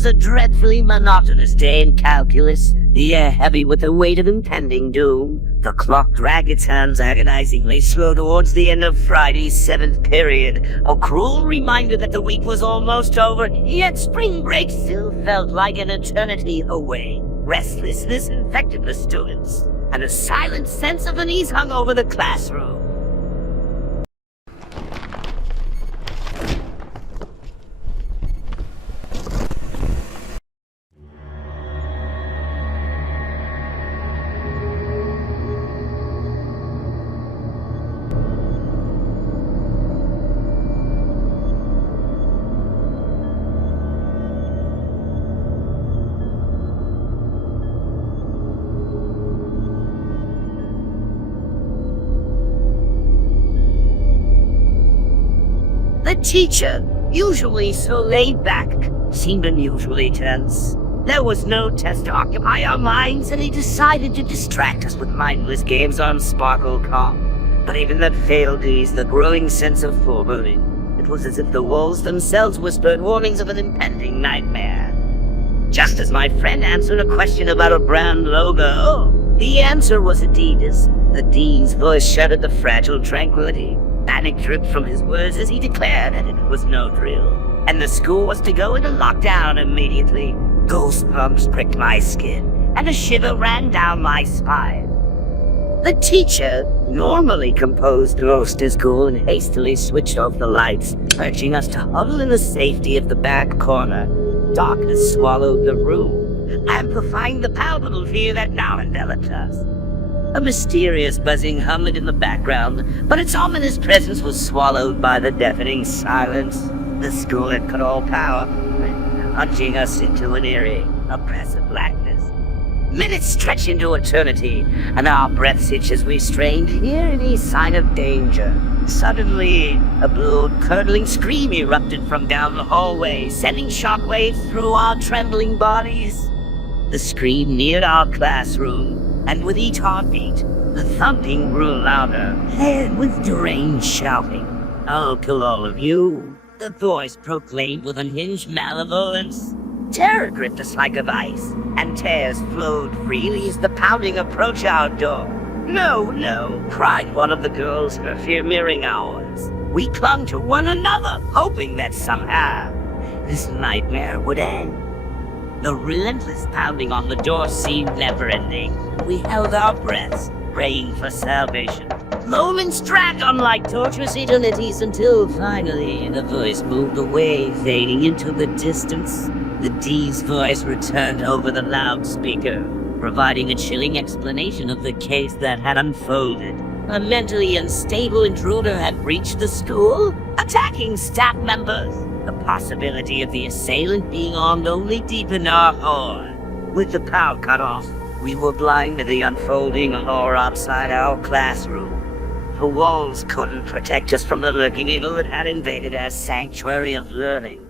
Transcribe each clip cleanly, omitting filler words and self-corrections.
was a dreadfully monotonous day in calculus, the air heavy with the weight of impending doom. The clock dragged its hands agonizingly slow towards the end of Friday's 7th period, a cruel reminder that the week was almost over, yet spring break still felt like an eternity away. Restlessness infected the students, and a silent sense of unease hung over the classroom. The teacher, usually so laid back, seemed unusually tense. There was no test to occupy our minds, and he decided to distract us with mindless games on Sparkle.com. But even that failed to ease the growing sense of foreboding. It was as if the walls themselves whispered warnings of an impending nightmare. Just as my friend answered a question about a brand logo, the answer was Adidas. The dean's voice shattered the fragile tranquility. Panic dripped from his words as he declared that it was no drill, and the school was to go into lockdown immediately. Goosebumps pricked my skin, and a shiver ran down my spine. The teacher, normally composed, rose to school and hastily switched off the lights, urging us to huddle in the safety of the back corner. Darkness swallowed the room, amplifying the palpable fear that now enveloped us. A mysterious buzzing hummed in the background, but its ominous presence was swallowed by the deafening silence. The school had cut all power, plunging us into an eerie, oppressive blackness. Minutes stretched into eternity, and our breaths hitched as we strained to hear any sign of danger. Suddenly, a blood-curdling scream erupted from down the hallway, sending shockwaves through our trembling bodies. The scream neared our classroom, and with each heartbeat, the thumping grew louder, and with deranged shouting. "I'll kill all of you," the voice proclaimed with unhinged malevolence. Terror gripped us like a vice, and tears flowed freely as the pounding approached our door. "No, no," cried one of the girls, her fear mirroring ours. We clung to one another, hoping that somehow this nightmare would end. The relentless pounding on the door seemed never-ending. We held our breaths, praying for salvation. Moments dragged on like torturous eternities until finally the voice moved away, fading into the distance. The D's voice returned over the loudspeaker, providing a chilling explanation of the case that had unfolded. A mentally unstable intruder had breached the school, attacking staff members. The possibility of the assailant being armed only deepened our horror. With the power cut off, we were blind to the unfolding horror outside our classroom. The walls couldn't protect us from the lurking evil that had invaded our sanctuary of learning.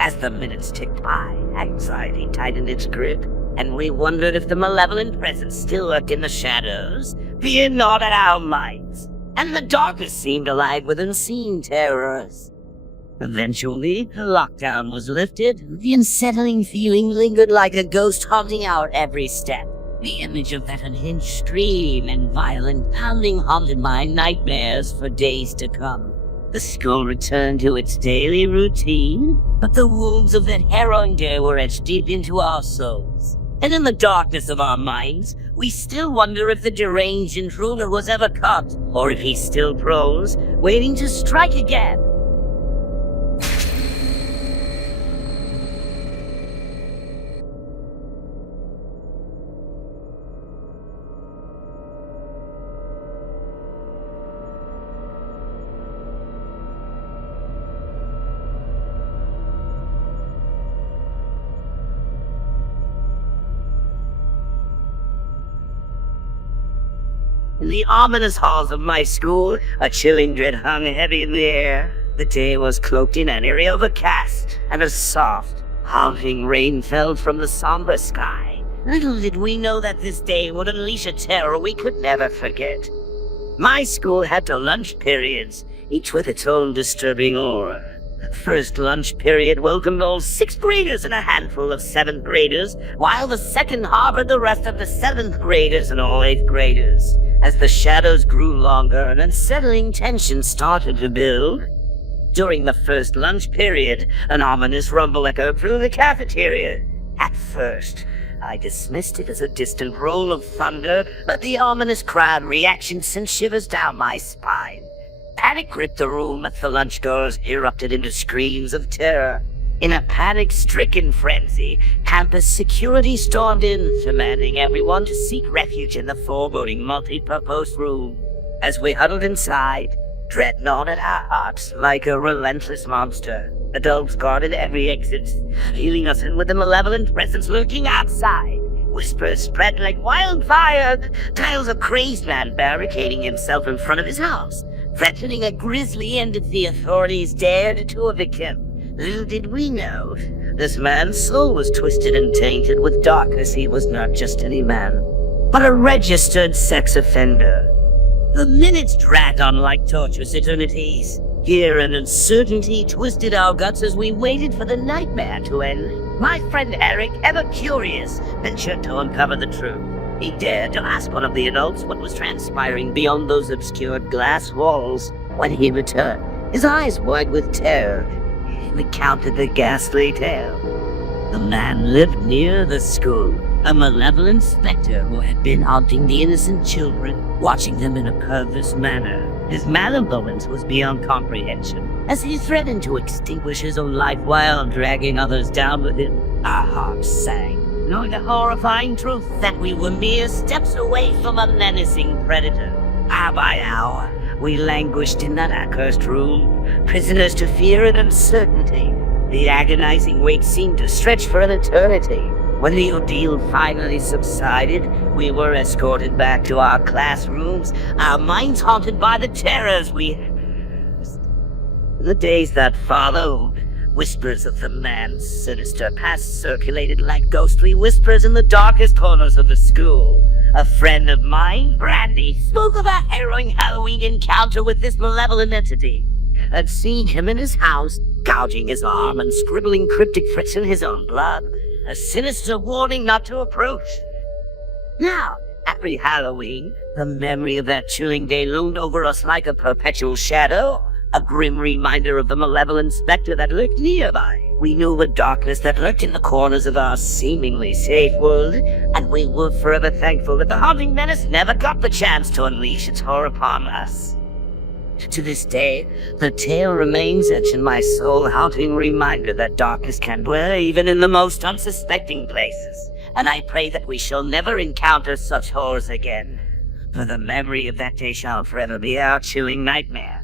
As the minutes ticked by, anxiety tightened its grip, and we wondered if the malevolent presence still lurked in the shadows, fear gnawed at our minds, and the darkness seemed alive with unseen terrors. Eventually, the lockdown was lifted. The unsettling feeling lingered like a ghost haunting our every step. The image of that unhinged scream and violent pounding haunted my nightmares for days to come. The school returned to its daily routine, but the wounds of that harrowing day were etched deep into our souls. And in the darkness of our minds, we still wonder if the deranged intruder was ever caught, or if he still prowls, waiting to strike again. In the ominous halls of my school, a chilling dread hung heavy in the air. The day was cloaked in an eerie overcast, and a soft, haunting rain fell from the somber sky. Little did we know that this day would unleash a terror we could never forget. My school had lunch periods, each with its own disturbing aura. First lunch period welcomed all 6th graders and a handful of 7th graders, while the second harbored the rest of the 7th graders and all 8th graders. As the shadows grew longer, an unsettling tension started to build. During the first lunch period, an ominous rumble echoed through the cafeteria. At first, I dismissed it as a distant roll of thunder, but the ominous crowd reaction sent shivers down my spine. Panic gripped the room as the lunch goers erupted into screams of terror. In a panic-stricken frenzy, campus security stormed in, demanding everyone to seek refuge in the foreboding multi-purpose room. As we huddled inside, dread gnawed at our hearts like a relentless monster. Adults guarded every exit, filling us in with a malevolent presence lurking outside. Whispers spread like wildfire, tales of crazed man barricading himself in front of his house, threatening a grisly end if the authorities dared to evict him. Little did we know, this man's soul was twisted and tainted with darkness. He was not just any man, but a registered sex offender. The minutes dragged on like torturous eternities. Fear and uncertainty twisted our guts as we waited for the nightmare to end. My friend Eric, ever curious, ventured to uncover the truth. He dared to ask one of the adults what was transpiring beyond those obscured glass walls. When he returned, his eyes wide with terror, he recounted the ghastly tale. The man lived near the school, a malevolent specter who had been haunting the innocent children, watching them in a perverse manner. His malevolence was beyond comprehension, as he threatened to extinguish his own life while dragging others down with him. Our hearts sank, knowing the horrifying truth that we were mere steps away from a menacing predator. Hour by hour, we languished in that accursed room, prisoners to fear and uncertainty. The agonizing wait seemed to stretch for an eternity. When the ordeal finally subsided, we were escorted back to our classrooms, our minds haunted by the terrors we had witnessed. In the days that followed, whispers of the man's sinister past circulated like ghostly whispers in the darkest corners of the school. A friend of mine, Brandy, spoke of a harrowing Halloween encounter with this malevolent entity. Had seen him in his house, gouging his arm and scribbling cryptic threats in his own blood. A sinister warning not to approach. Now, every Halloween, the memory of that chilling day loomed over us like a perpetual shadow, a grim reminder of the malevolent specter that lurked nearby. We knew the darkness that lurked in the corners of our seemingly safe world, and we were forever thankful that the haunting menace never got the chance to unleash its horror upon us. To this day, the tale remains etched in my soul, haunting reminder that darkness can dwell even in the most unsuspecting places, and I pray that we shall never encounter such horrors again, for the memory of that day shall forever be our chilling nightmare.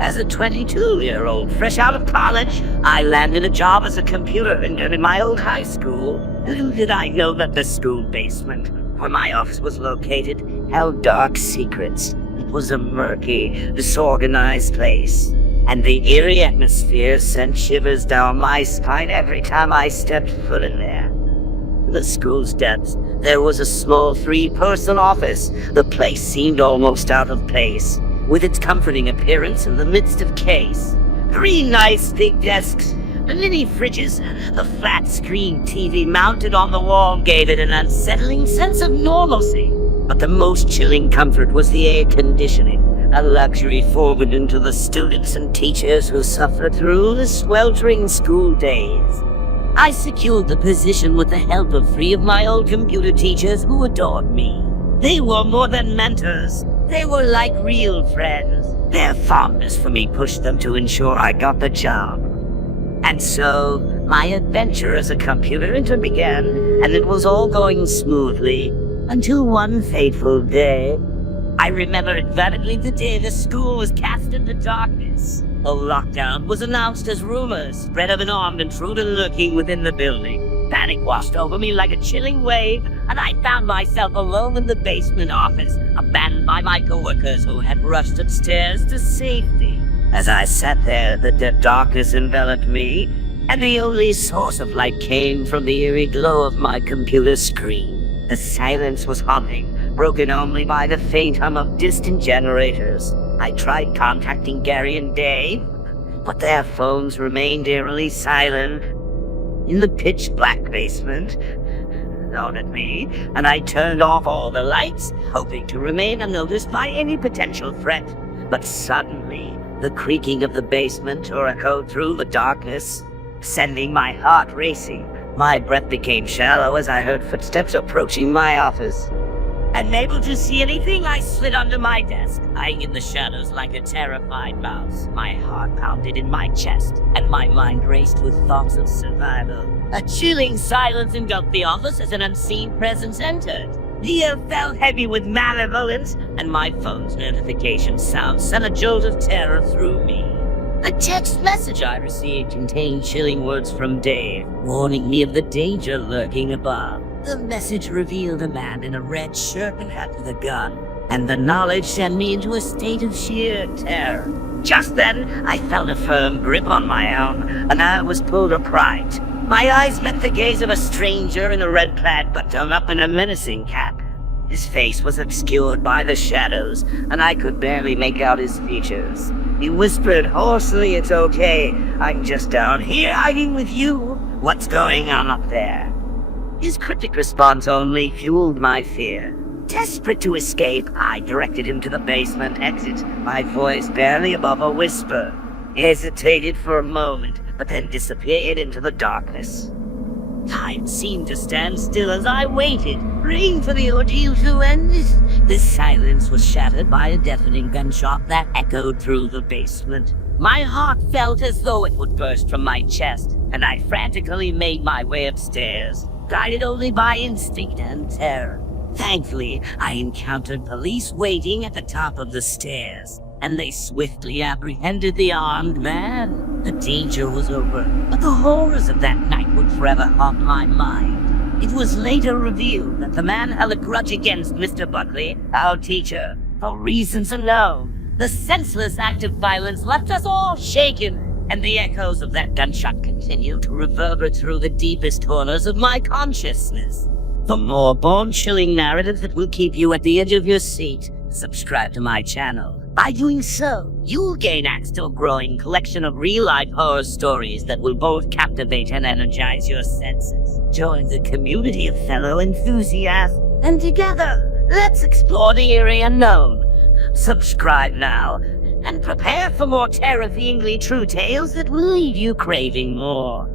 As a 22-year-old fresh out of college, I landed a job as a computer vendor in my old high school. Little did I know that the school basement, where my office was located, held dark secrets. It was a murky, disorganized place, and the eerie atmosphere sent shivers down my spine every time I stepped foot in there. In the school's depths, there was a small 3-person office. The place seemed almost out of place, with its comforting appearance in the midst of chaos. 3 nice big desks, the mini fridges, the flat-screen TV mounted on the wall gave it an unsettling sense of normalcy. But the most chilling comfort was the air conditioning, a luxury forbidden to the students and teachers who suffered through the sweltering school days. I secured the position with the help of 3 of my old computer teachers who adored me. They were more than mentors. They were like real friends. Their fondness for me pushed them to ensure I got the job. And so, my adventure as a computer intern began, and it was all going smoothly, until one fateful day. I remember vividly the day the school was cast into darkness. A lockdown was announced as rumors spread of an armed intruder lurking within the building. Panic washed over me like a chilling wave, and I found myself alone in the basement office, abandoned by my coworkers who had rushed upstairs to safety. As I sat there, the darkness enveloped me, and the only source of light came from the eerie glow of my computer screen. The silence was haunting, broken only by the faint hum of distant generators. I tried contacting Gary and Dave, but their phones remained eerily silent. In the pitch-black basement, dawned at me, and I turned off all the lights, hoping to remain unnoticed by any potential threat. But suddenly, the creaking of the basement echoed through the darkness, sending my heart racing. My breath became shallow as I heard footsteps approaching my office. Unable to see anything, I slid under my desk, lying in the shadows like a terrified mouse. My heart pounded in my chest, and my mind raced with thoughts of survival. A chilling silence engulfed the office as an unseen presence entered. The air felt heavy with malevolence, and my phone's notification sound sent a jolt of terror through me. The text message I received contained chilling words from Dave, warning me of the danger lurking above. The message revealed a man in a red shirt and hat with a gun, and the knowledge sent me into a state of sheer terror. Just then, I felt a firm grip on my arm, and I was pulled upright. My eyes met the gaze of a stranger in a red-clad but done up in a menacing cap. His face was obscured by the shadows, and I could barely make out his features. He whispered hoarsely, "It's okay. I'm just down here hiding with you. What's going on up there?" His cryptic response only fueled my fear. Desperate to escape, I directed him to the basement exit, my voice barely above a whisper. He hesitated for a moment, but then disappeared into the darkness. Time seemed to stand still as I waited, praying for the ordeal to end. The silence was shattered by a deafening gunshot that echoed through the basement. My heart felt as though it would burst from my chest, and I frantically made my way upstairs, guided only by instinct and terror. Thankfully, I encountered police waiting at the top of the stairs, and they swiftly apprehended the armed man. The danger was over, but the horrors of that night would forever haunt my mind. It was later revealed that the man held a grudge against Mr. Buckley, our teacher, for reasons unknown. The senseless act of violence left us all shaken, and the echoes of that gunshot continued to reverberate through the deepest corners of my consciousness. For more bone-chilling narratives that will keep you at the edge of your seat, subscribe to my channel. By doing so, you'll gain access to a growing collection of real-life horror stories that will both captivate and energize your senses. Join the community of fellow enthusiasts, and together, let's explore the eerie unknown. Subscribe now, and prepare for more terrifyingly true tales that will leave you craving more.